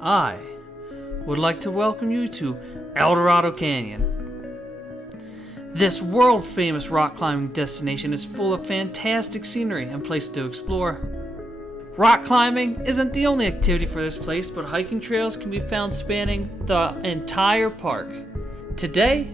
I would like to welcome you to Dorado Canyon. This world-famous rock climbing destination is full of fantastic scenery and places to explore. Rock climbing isn't the only activity for this place, but hiking trails can be found spanning the entire park. Today,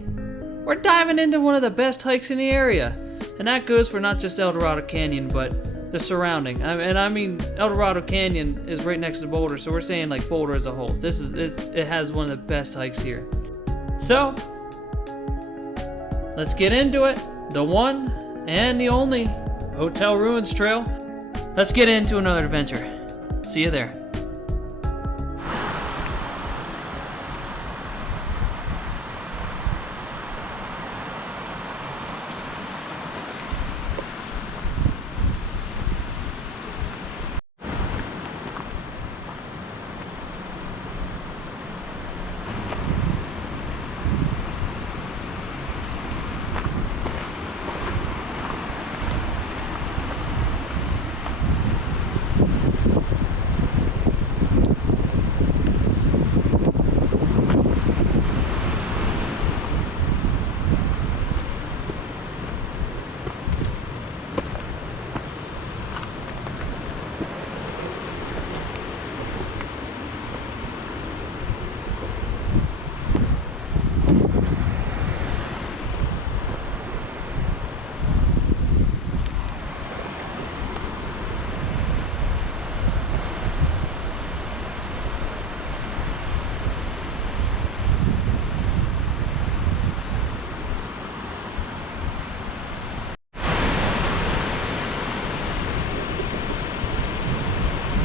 we're diving into one of the best hikes in the area, and that goes for not just Dorado Canyon, but the surrounding. I mean, Dorado Canyon is right next to Boulder, so we're saying like Boulder as a whole. It has one of the best hikes here. So, let's get into it. The one and the only Hotel Ruins Trail. Let's get into another adventure. See you there.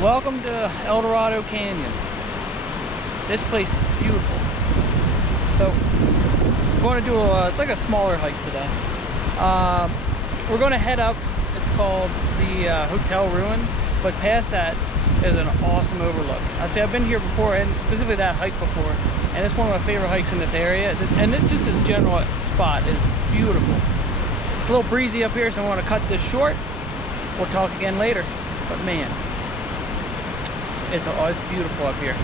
Welcome to Dorado Canyon. This place is beautiful. So, we're going to do like a smaller hike today. We're going to head up. It's called the Hotel Ruins, but past that is an awesome overlook. I've been here before, and specifically that hike before, and it's one of my favorite hikes in this area. And it's just this general spot is beautiful. It's a little breezy up here, so I want to cut this short. We'll talk again later. But man, it's beautiful up here.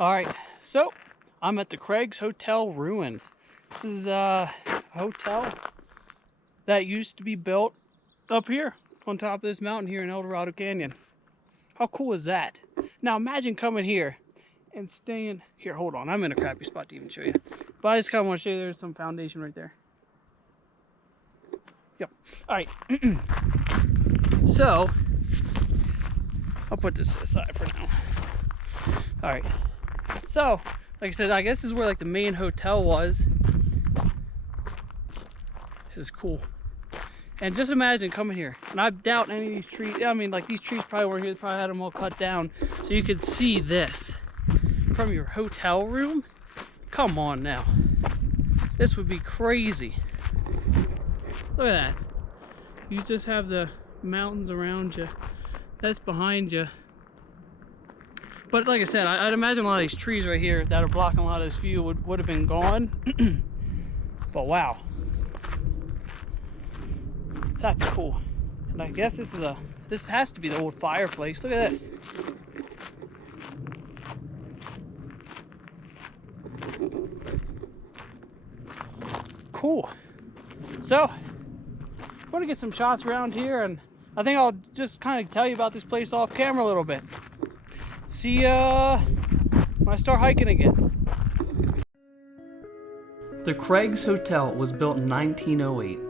All right, so I'm at the Craig's Hotel Ruins. This is a hotel that used to be built up here on top of this mountain here in Dorado Canyon. How cool is that? Now imagine coming here and staying here. Hold on, I'm in a crappy spot to even show you, but I just kind of want to show you there's some foundation right there. Yep. All right. So I'll put this aside for now. All right. So, like I said, I guess this is where like the main hotel was. This is cool. And just imagine coming here, and I doubt any of these trees, I mean, like these trees probably weren't here, they probably had them all cut down, so you could see this from your hotel room. Come on now. This would be crazy. Look at that. You just have the mountains around you. That's behind you. But like I said, I'd imagine a lot of these trees right here that are blocking a lot of this view would have been gone. But wow. That's cool. And I guess this has to be the old fireplace. Look at this. Cool. So, I'm going to get some shots around here, and I think I'll just kind of tell you about this place off camera a little bit. See ya when I start hiking again. The Craig's Hotel was built in 1908.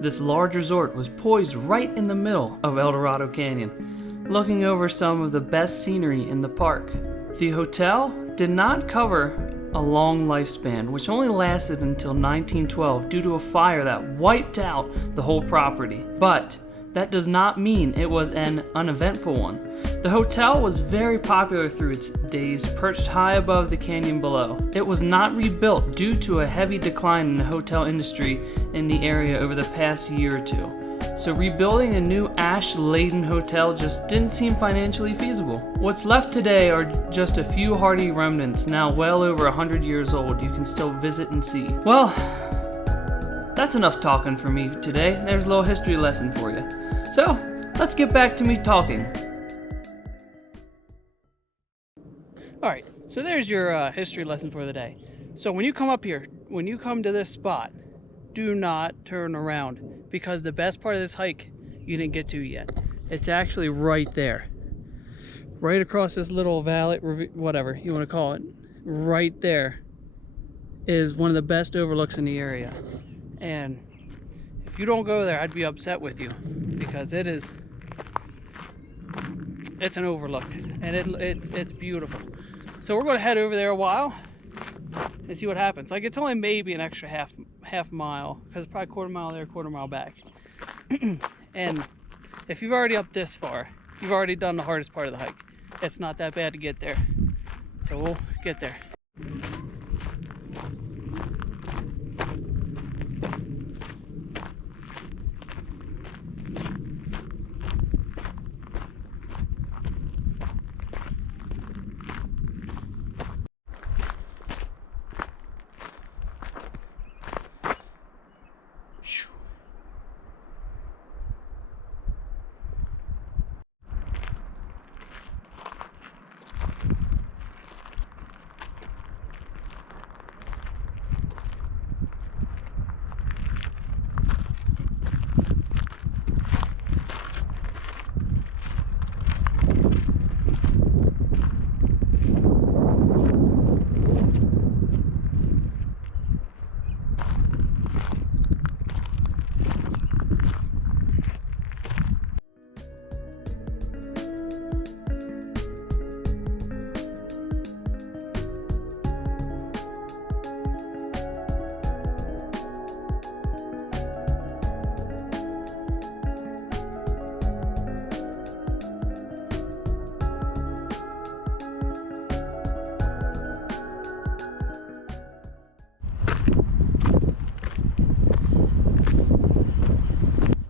This large resort was poised right in the middle of El Dorado Canyon, looking over some of the best scenery in the park. The hotel did not cover a long lifespan, which only lasted until 1912 due to a fire that wiped out the whole property. But that does not mean it was an uneventful one. The hotel was very popular through its days, perched high above the canyon below. It was not rebuilt due to a heavy decline in the hotel industry in the area over the past year or two. So rebuilding a new ash-laden hotel just didn't seem financially feasible. What's left today are just a few hardy remnants, now well over 100 years old, you can still visit and see. Well, that's enough talking for me today. There's a little history lesson for you. So, let's get back to me talking. Alright, so there's your history lesson for the day. So when you come up here, when you come to this spot, do not turn around, because the best part of this hike you didn't get to yet. It's actually right there. Right across this little valley, whatever you want to call it, right there is one of the best overlooks in the area. And if you don't go there, I'd be upset with you, because it's an overlook, and it's beautiful. So we're going to head over there a while and see what happens. Like, it's only maybe an extra half mile, because it's probably quarter mile there, quarter mile back. And if you've already up this far, you've already done the hardest part of the hike. It's not that bad to get there. So we'll get there.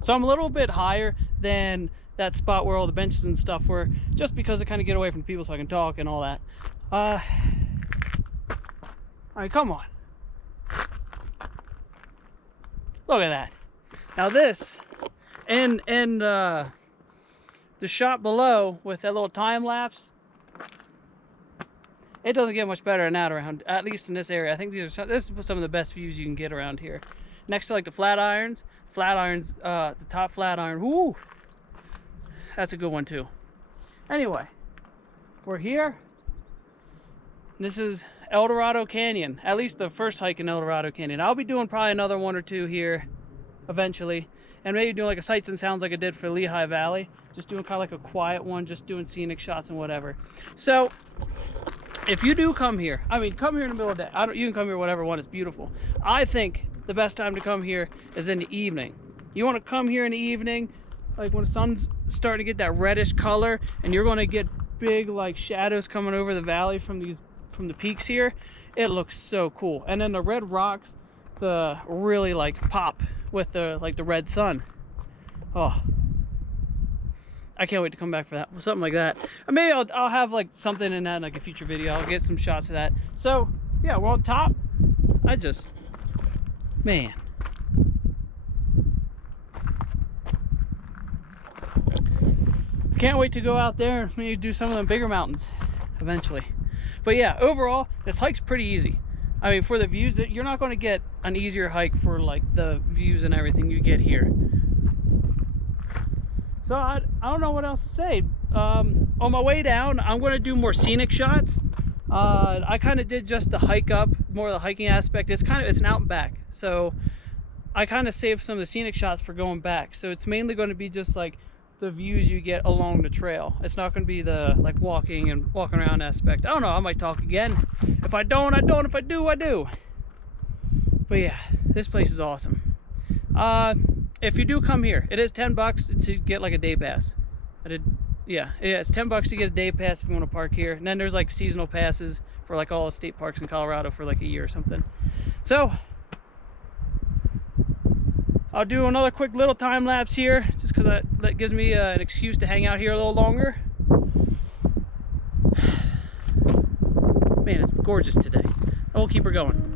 So I'm a little bit higher than that spot where all the benches and stuff were, just because I kind of get away from people so I can talk and all that. I mean, come on. Look at that. Now this, and the shot below with that little time lapse, it doesn't get much better than that around, at least in this area. I think this is some of the best views you can get around here. Next to like the flat irons, the top flat iron, whoo, that's a good one too. Anyway, we're here. This is El Dorado Canyon, at least the first hike in El Dorado Canyon. I'll be doing probably another one or two here eventually, and maybe doing like a sights and sounds like I did for Lehigh Valley, just doing kind of like a quiet one, just doing scenic shots and whatever. So if you do come here, I mean, come here in the middle of the day. You can come here whatever one, it's beautiful. I think the best time to come here is in the evening, You want to come here in the evening, like when the sun's starting to get that reddish color, and you're going to get big like shadows coming over the valley from the peaks here. It looks so cool. And then the red rocks, the really like pop with the red sun. Oh, I can't wait to come back for that, something like that. And maybe I'll have like something in that in like a future video. I'll get some shots of that. So yeah, we're on top. Man. Can't wait to go out there and maybe do some of them bigger mountains eventually. But yeah, overall, this hike's pretty easy. I mean, for the views, that you're not going to get an easier hike for like the views and everything you get here. So I don't know what else to say. On my way down, I'm going to do more scenic shots. I kind of did just the hike up, more of the hiking aspect. It's an out and back. So I kind of saved some of the scenic shots for going back. So it's mainly going to be just like the views you get along the trail. It's not going to be the like walking around aspect. I don't know, I might talk again. If I don't, I don't. If I do, I do. But yeah, this place is awesome. If you do come here, it is $10 to get like a day pass. Yeah, it's $10 to get a day pass if you want to park here. And then there's like seasonal passes for like all the state parks in Colorado for like a year or something. So I'll do another quick little time lapse here, just because that gives me an excuse to hang out here a little longer. Man, it's gorgeous today. I will keep her going.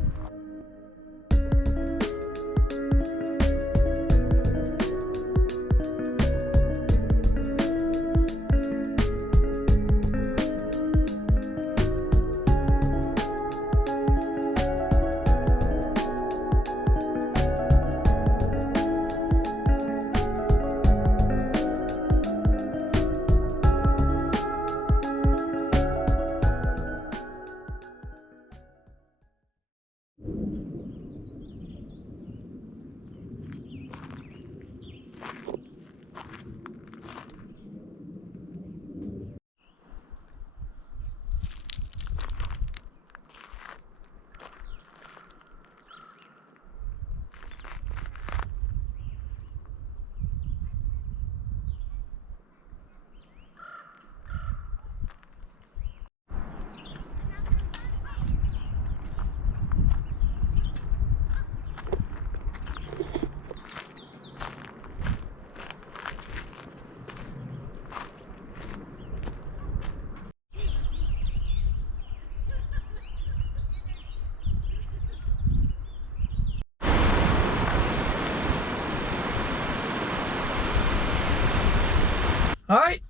All right,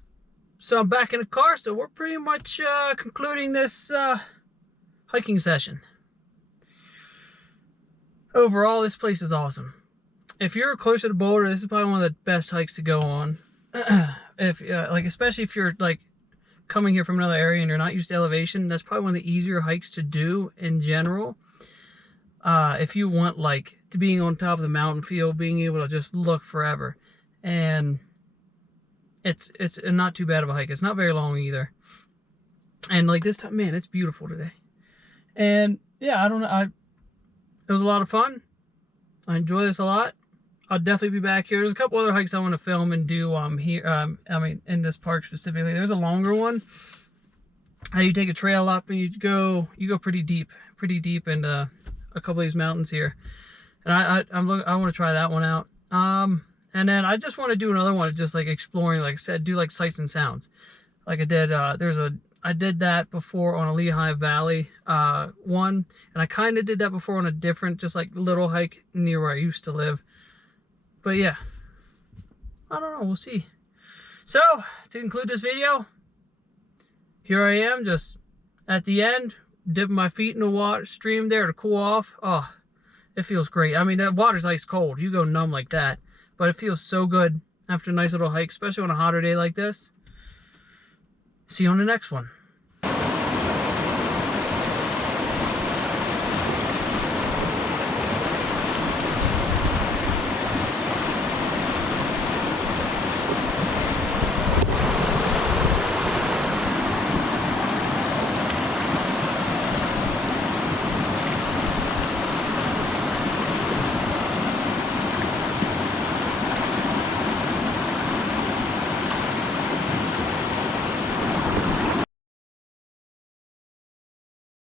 so I'm back in the car, so we're pretty much concluding this hiking session. Overall, this place is awesome. If you're closer to Boulder, this is probably one of the best hikes to go on. Especially if you're like coming here from another area and you're not used to elevation, that's probably one of the easier hikes to do in general. If you want like to being on top of the mountain feel, being able to just look forever, and it's not too bad of a hike. It's not very long either. And like this time, man, it's beautiful today. And yeah, I don't know. It was a lot of fun. I enjoy this a lot. I'll definitely be back here. There's a couple other hikes I want to film and do here. I mean, in this park specifically. There's a longer one. You take a trail up and you go pretty deep into a couple of these mountains here. And I want to try that one out. And then I just want to do another one of just like exploring, like I said, do like sights and sounds. Like I did, I did that before on a Lehigh Valley one, and I kind of did that before on a different, just like little hike near where I used to live. But yeah, I don't know, we'll see. So to conclude this video, here I am, just at the end, dipping my feet in the water stream there to cool off. Oh, it feels great. I mean, the water's ice cold. You go numb like that. But it feels so good after a nice little hike, especially on a hotter day like this. See you on the next one.